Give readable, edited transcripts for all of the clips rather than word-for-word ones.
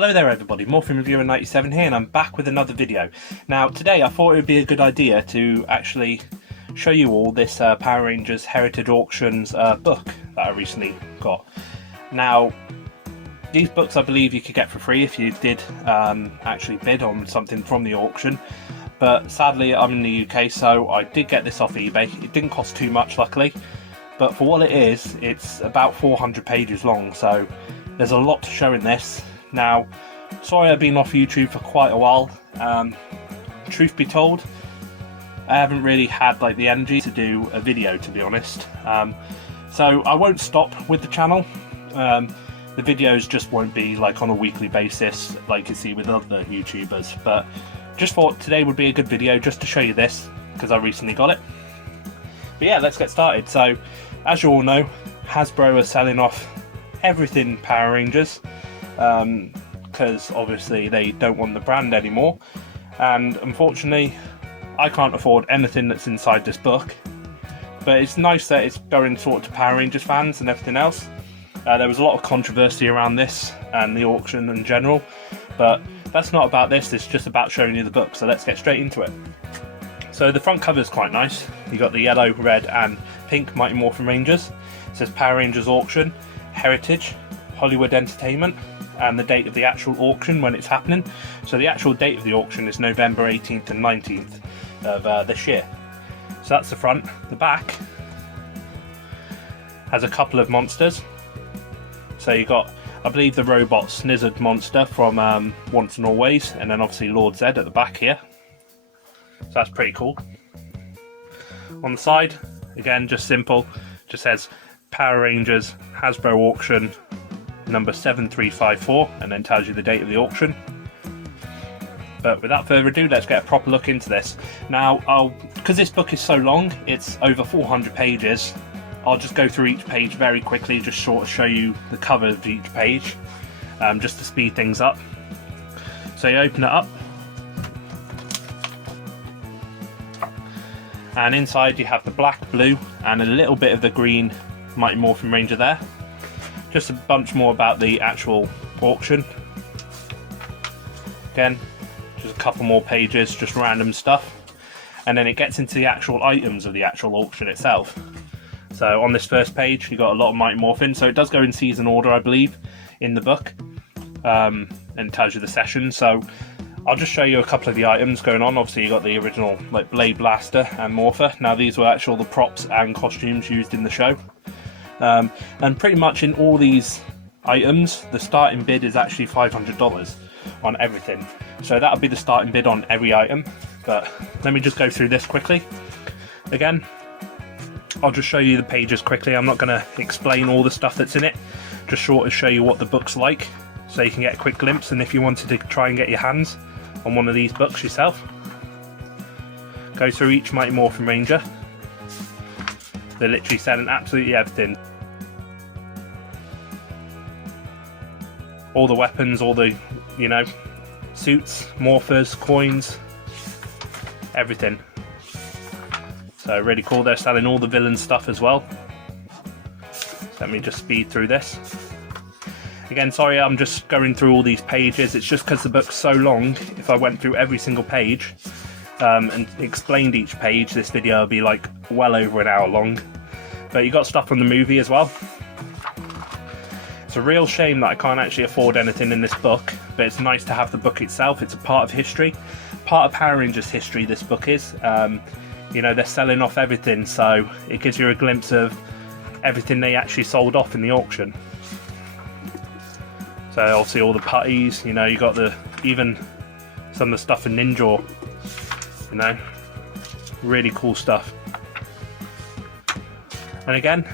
Hello there everybody, Morphin Reviewer 97 here, and I'm back with another video. Now today I thought it would be a good idea to actually show you all this Power Rangers Heritage Auctions book that I recently got. Now these books I believe you could get for free if you did actually bid on something from the auction, but sadly I'm in the UK, so I did get this off eBay. It didn't cost too much luckily, but for what it is, it's about 400 pages long, so there's a lot to show in this. Now, sorry I've been off YouTube for quite a while. Truth be told, I haven't really had like the energy to do a video, to be honest. So I won't stop with the channel. The videos just won't be like on a weekly basis like you see with other YouTubers. But just thought today would be a good video just to show you this because I recently got it. But yeah, let's get started. So, as you all know, Hasbro are selling off everything Power Rangers. Because obviously they don't want the brand anymore, and unfortunately I can't afford anything that's inside this book, but it's nice that it's going sort of to Power Rangers fans and everything else. There was a lot of controversy around this and the auction in general, but that's not about this, it's just about showing you the book, so let's get straight into it. So the front cover is quite nice. You got the yellow, red and pink Mighty Morphin Rangers. It says Power Rangers Auction, Heritage, Hollywood Entertainment, and the date of the actual auction when it's happening. So the actual date of the auction is November 18th and 19th of this year. So that's the front. The back has a couple of monsters. So you got, I believe, the robot Snizzard monster from Once and Always, and then obviously Lord Zed at the back here. So that's pretty cool. On the side, again, just simple, just says Power Rangers Hasbro Auction number 7354, and then tells you the date of the auction. But without further ado, let's get a proper look into this. Now, because this book is so long, it's over 400 pages, I'll just go through each page very quickly, just sort of show you the cover of each page, just to speed things up. So you open it up, and inside you have the black, blue, and a little bit of the green Mighty Morphin Ranger there. Just a bunch more about the actual auction. Again, just a couple more pages, just random stuff. And then it gets into the actual items of the actual auction itself. So on this first page, you got a lot of Mighty Morphin. So it does go in season order, I believe, in the book. And it tells you the session. So I'll just show you a couple of the items going on. Obviously, you got the original like Blade Blaster and Morpher. Now these were actual the props and costumes used in the show. And pretty much in all these items, the starting bid is actually $500 on everything. So that'll be the starting bid on every item. But let me just go through this quickly. Again, I'll just show you the pages quickly. I'm not going to explain all the stuff that's in it. Just sort of show you what the book's like, so you can get a quick glimpse. And if you wanted to try and get your hands on one of these books yourself, go through each Mighty Morphin Ranger. They're literally selling absolutely everything. All the weapons, all the, you know, suits, morphers, coins, everything. So really cool. They're selling all the villain stuff as well. So let me just speed through this. Again, sorry I'm just going through all these pages. It's just because the book's so long. If I went through every single page and explained each page, this video would be like well over an hour long. But you got stuff from the movie as well. It's a real shame that I can't actually afford anything in this book, but it's nice to have the book itself. It's a part of history, part of Power Rangers history, this book is. You know, they're selling off everything, so it gives you a glimpse of everything they actually sold off in the auction. So obviously all the putties, you know, you got even some of the stuff in Ninja, you know, really cool stuff. And again,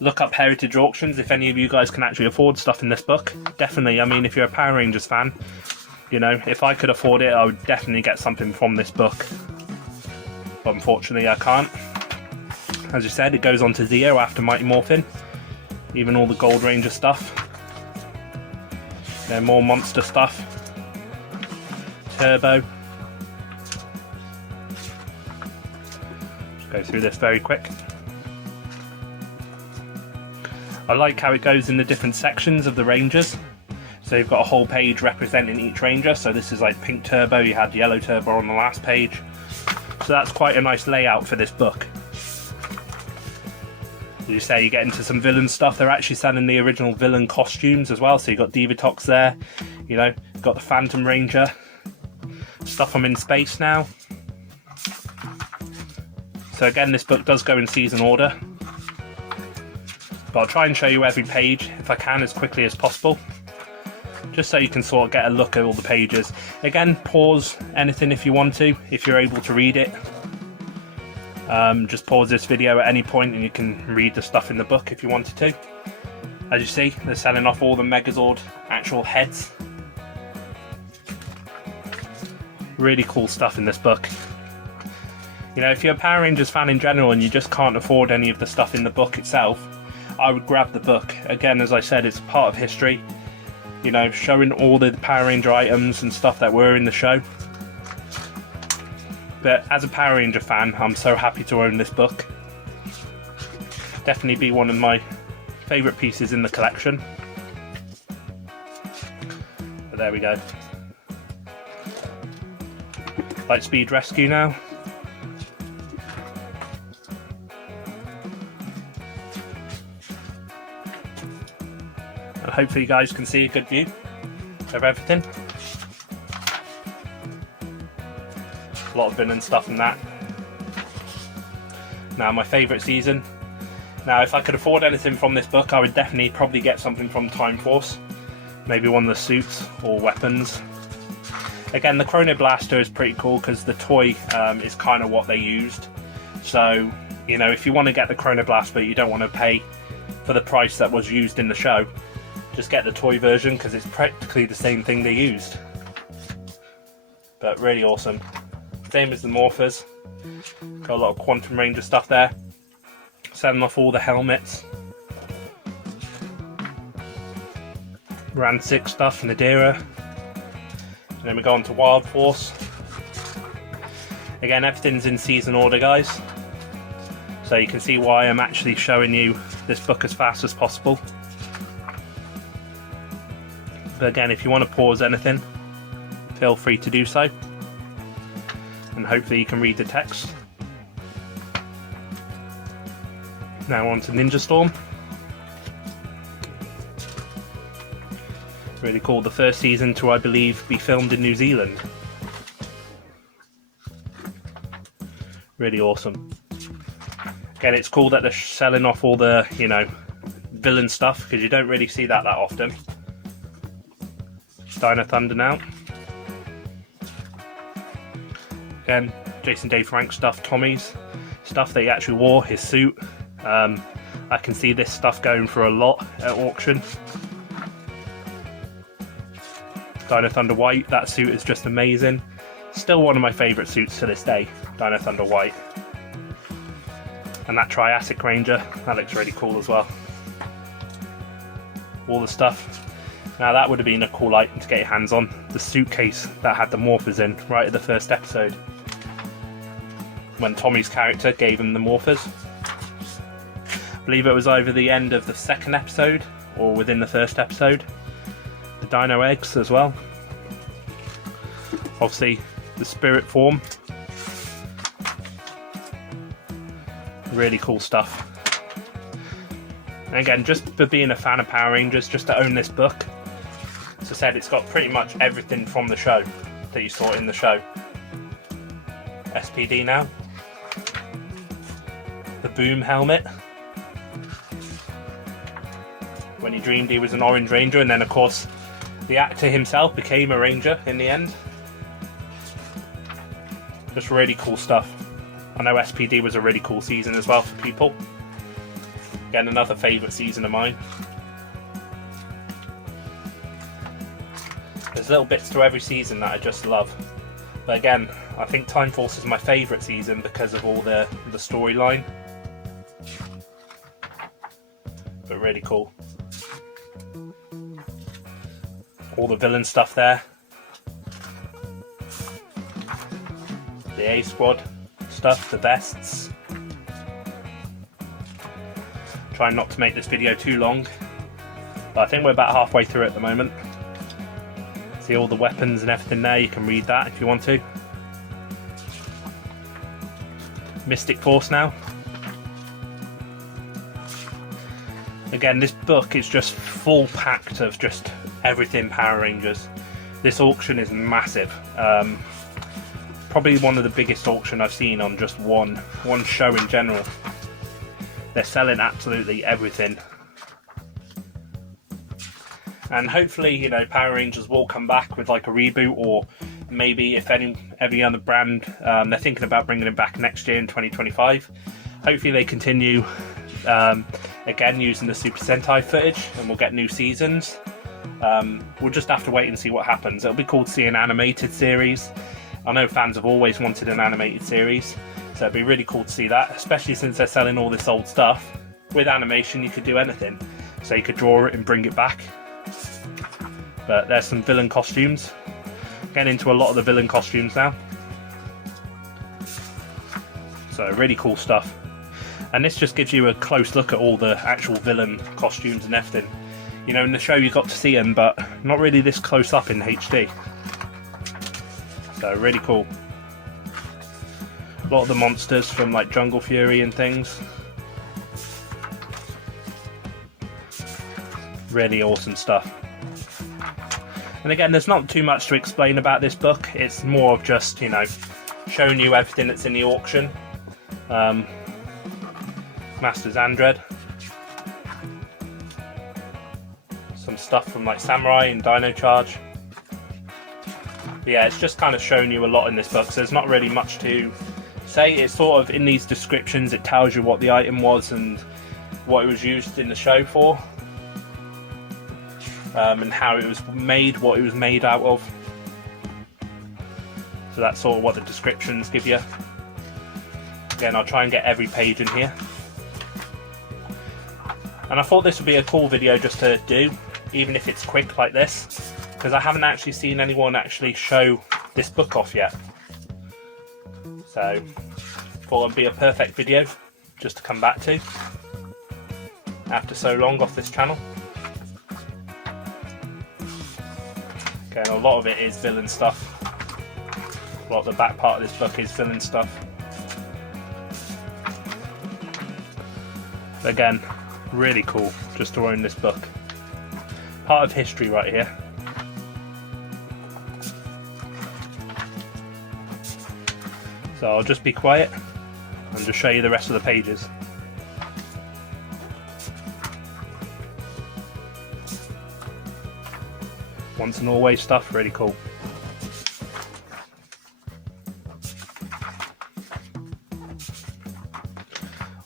look up Heritage Auctions if any of you guys can actually afford stuff in this book. Definitely, I mean, if you're a Power Rangers fan, you know, if I could afford it, I would definitely get something from this book. But unfortunately, I can't. As I said, it goes on to Zeo after Mighty Morphin. Even all the Gold Ranger stuff. Then more monster stuff. Turbo. Just go through this very quick. I like how it goes in the different sections of the Rangers. So So you've got a whole page representing each ranger. So this is like pink turbo, you had yellow turbo on the last page. So that's quite a nice layout for this book. As you say, you get into some villain stuff. They're actually selling the original villain costumes as well. So you've got Divatox there, you know, got the Phantom Ranger. Stuff them in space now. So again, this book does go in season order. But I'll try and show you every page, if I can, as quickly as possible. Just so you can sort of get a look at all the pages. Again, pause anything if you want to, if you're able to read it. Just pause this video at any point and you can read the stuff in the book if you wanted to. As you see, they're selling off all the Megazord actual heads. Really cool stuff in this book. You know, if you're a Power Rangers fan in general and you just can't afford any of the stuff in the book itself, I would grab the book. Again, as I said, it's part of history. You know, showing all the Power Ranger items and stuff that were in the show. But as a Power Ranger fan, I'm so happy to own this book. Definitely be one of my favourite pieces in the collection. But there we go. Lightspeed Rescue now. And hopefully you guys can see a good view of everything. A lot of villain stuff in that. Now my favourite season. Now if I could afford anything from this book, I would definitely probably get something from Time Force. Maybe one of the suits or weapons. Again, the Chrono Blaster is pretty cool because the toy is kind of what they used. So, you know, if you want to get the Chrono Blaster but you don't want to pay for the price that was used in the show, just get the toy version because it's practically the same thing they used. But really awesome. Same as the Morphers. Got a lot of Quantum Ranger stuff there. Selling off all the helmets. Ran 6 stuff, Nadira. And then we go on to Wild Force. Again, everything's in season order, guys. So you can see why I'm actually showing you this book as fast as possible. But again, if you want to pause anything, feel free to do so. And hopefully you can read the text. Now on to Ninja Storm. Really cool. The first season to, I believe, be filmed in New Zealand. Really awesome. Again, it's cool that they're selling off all the, you know, villain stuff because you don't really see that often. Dino Thunder now. Again, Jason Day Frank stuff, Tommy's stuff that he actually wore, his suit. I can see this stuff going for a lot at auction. Dino Thunder White, that suit is just amazing. Still one of my favourite suits to this day, Dino Thunder White. And that Triassic Ranger, that looks really cool as well. All the stuff. Now that would have been a cool item to get your hands on. The suitcase that had the Morphers in, right at the first episode. When Tommy's character gave him the Morphers. I believe it was either the end of the second episode or within the first episode. The Dino Eggs as well. Obviously the Spirit form. Really cool stuff. And again, just for being a fan of Power Rangers, just to own this book. As I said, it's got pretty much everything from the show that you saw in the show. SPD now. The Boom helmet. When he dreamed he was an Orange Ranger, and then of course the actor himself became a Ranger in the end. Just really cool stuff. I know SPD was a really cool season as well for people. Again, another favourite season of mine. There's little bits to every season that I just love. But again, I think Time Force is my favourite season because of all the storyline. But really cool. All the villain stuff there. The A Squad stuff, the vests. Trying not to make this video too long, but I think we're about halfway through at the moment. See all the weapons and everything there, you can read that if you want to. Mystic Force now. Again, this book is just full packed of just everything Power Rangers. This auction is massive. Probably one of the biggest auction I've seen on just one show in general. They're selling absolutely everything. And hopefully, you know, Power Rangers will come back with like a reboot, or maybe if every other brand, they're thinking about bringing it back next year in 2025. Hopefully they continue again using the Super Sentai footage, and we'll get new seasons. We'll just have to wait and see what happens. It'll be cool to see an animated series. I know fans have always wanted an animated series, so it'd be really cool to see that, especially since they're selling all this old stuff. With animation you could do anything, so you could draw it and bring it back. But there's some villain costumes. Getting into a lot of the villain costumes now. So really cool stuff. And this just gives you a close look at all the actual villain costumes and everything. You know, in the show you got to see them, but not really this close up in HD. So really cool. A lot of the monsters from like Jungle Fury and things. Really awesome stuff. And again, there's not too much to explain about this book. It's more of just, you know, showing you everything that's in the auction. Masters Andred. Some stuff from like Samurai and Dino Charge. But yeah, it's just kind of showing you a lot in this book, so there's not really much to say. It's sort of in these descriptions, it tells you what the item was and what it was used in the show for. And how it was made, what it was made out of. So that's sort of what the descriptions give you. Again, I'll try and get every page in here. And I thought this would be a cool video just to do, even if it's quick like this, because I haven't actually seen anyone actually show this book off yet. So, thought it'd be a perfect video just to come back to after so long off this channel. Again, a lot of it is villain stuff. A lot of the back part of this book is villain stuff. But again, really cool just to own this book. Part of history right here. So I'll just be quiet and just show you the rest of the pages. Once and always stuff, really cool.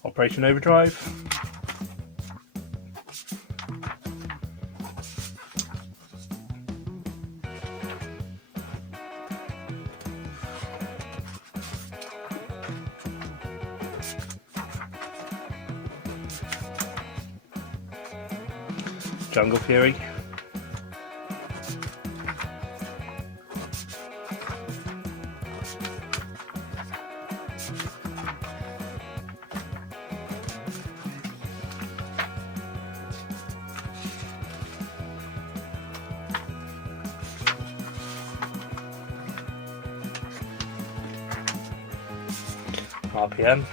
Operation Overdrive. Jungle Fury. RPM.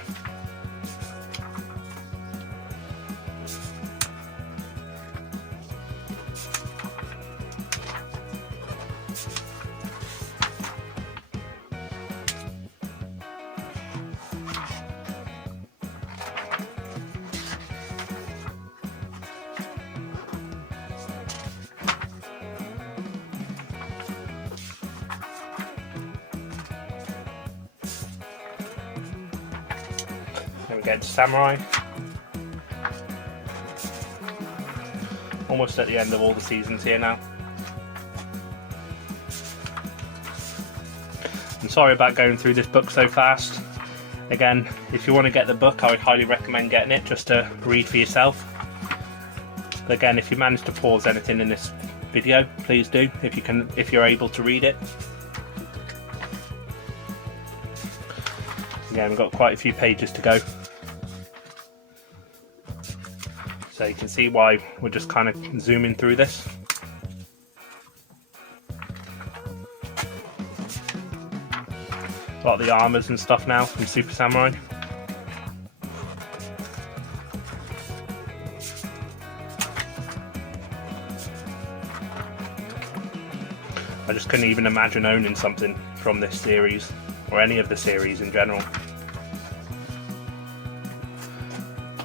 Then we get to Samurai. Almost at the end of all the seasons here now. I'm sorry about going through this book so fast. Again, if you want to get the book, I would highly recommend getting it just to read for yourself. But again, if you manage to pause anything in this video, please do, if you're able to read it. Again, we've got quite a few pages to go. So you can see why we're just kind of zooming through this. A lot of the armors and stuff now from Super Samurai. I just couldn't even imagine owning something from this series, or any of the series in general.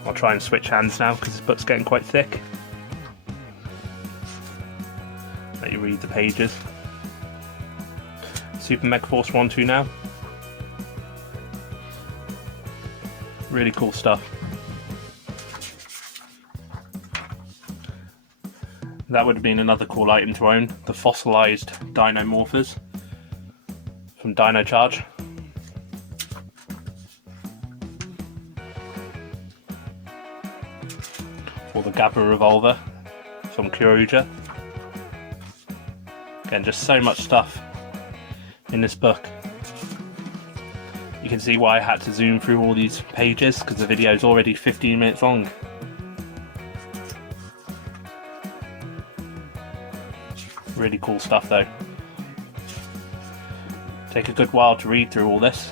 I'll try and switch hands now because this book's getting quite thick. Let you read the pages. Super Mega Force 1-2 now. Really cool stuff. That would have been another cool item to own, the fossilized Dino Morphers from Dino Charge. Or the Gabba Revolver from Kyoryuger. Again, just so much stuff in this book. You can see why I had to zoom through all these pages, because the video is already 15 minutes long. Really cool stuff though. Take a good while to read through all this.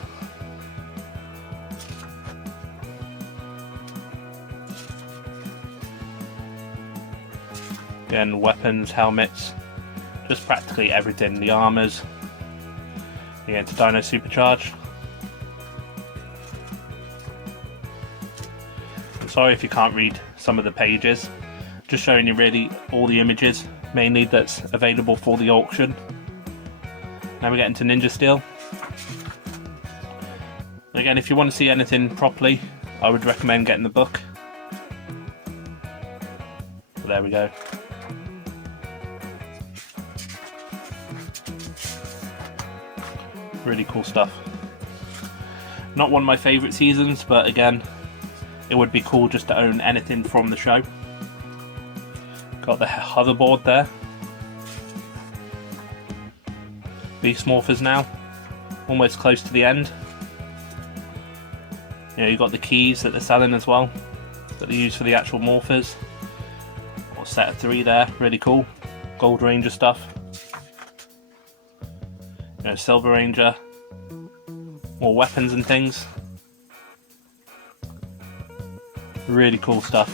Again, weapons, helmets, just practically everything. The armors. You get into Dino Supercharge. I'm sorry if you can't read some of the pages. Just showing you really all the images, mainly that's available for the auction. Now we get into Ninja Steel. Again, if you want to see anything properly, I would recommend getting the book. So there we go. Really cool stuff. Not one of my favourite seasons, but again, it would be cool just to own anything from the show. Got the hoverboard there. Beast Morphers now, almost close to the end. You know, you've got the keys that they're selling as well, that they use for the actual Morphers. Or set of 3 there, really cool. Gold Ranger stuff. You know, Silver Ranger. More weapons and things. Really cool stuff.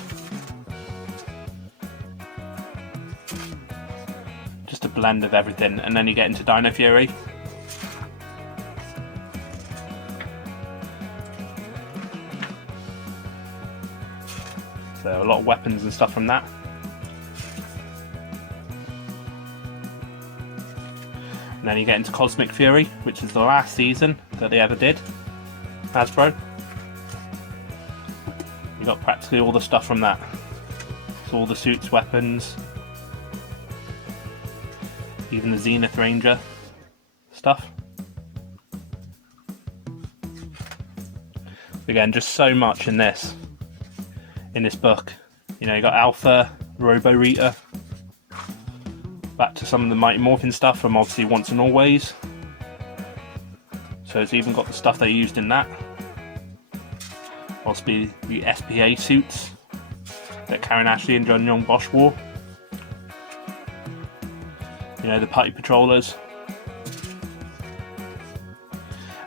Just a blend of everything, and then you get into Dino Fury. So a lot of weapons and stuff from that. And then you get into Cosmic Fury, which is the last season that they ever did, Hasbro. You got practically all the stuff from that. So all the suits, weapons, even the Zenith Ranger stuff. Again, just so much in this book. You know, you got Alpha, Robo Rita, back to some of the Mighty Morphin stuff from obviously Once and Always. So it's even got the stuff they used in that. Possibly the SPA suits that Karen Ashley and John Young Bosch wore. You know, the Party Patrollers.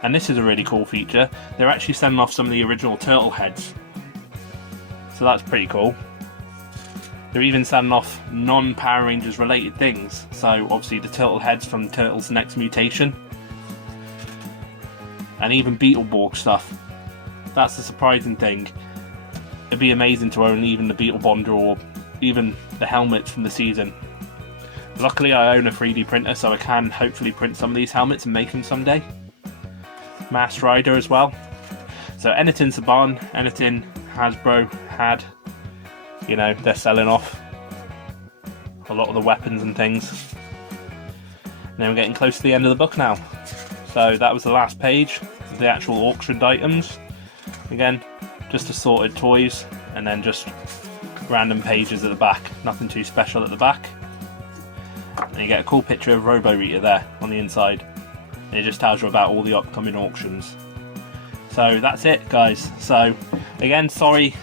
And this is a really cool feature. They're actually sending off some of the original Turtle heads. So that's pretty cool. They're even sending off non-Power Rangers related things. So obviously the Turtle heads from Turtles Next Mutation. And even Beetleborg stuff. That's the surprising thing. It'd be amazing to own even the Beetle Bonder or even the helmets from the season. Luckily I own a 3D printer, so I can hopefully print some of these helmets and make them someday. Masked Rider as well. So anything Saban, anything Hasbro had, you know, they're selling off a lot of the weapons and things. And then we're getting close to the end of the book now. So that was the last page of the actual auctioned items. Again, just assorted toys and then just random pages at the back. Nothing too special at the back. And you get a cool picture of Robo Rita there on the inside. And it just tells you about all the upcoming auctions. So that's it, guys. So again, sorry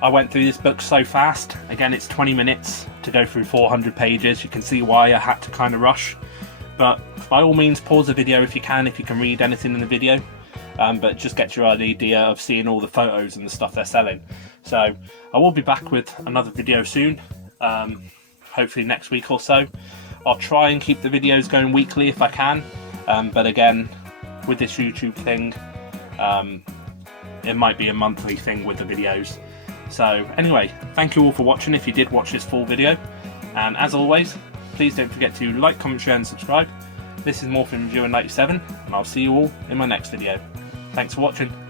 I went through this book so fast. Again, it's 20 minutes to go through 400 pages. You can see why I had to kind of rush. But by all means pause the video if you can read anything in the video, but just get your idea of seeing all the photos and the stuff they're selling. So I will be back with another video soon, hopefully next week or so. I'll try and keep the videos going weekly if I can, but again, with this YouTube thing, it might be a monthly thing with the videos. So anyway, thank you all for watching if you did watch this full video, and as always, please don't forget to like, comment, share and subscribe. This is Morphin Reviewer 97, and I'll see you all in my next video. Thanks for watching.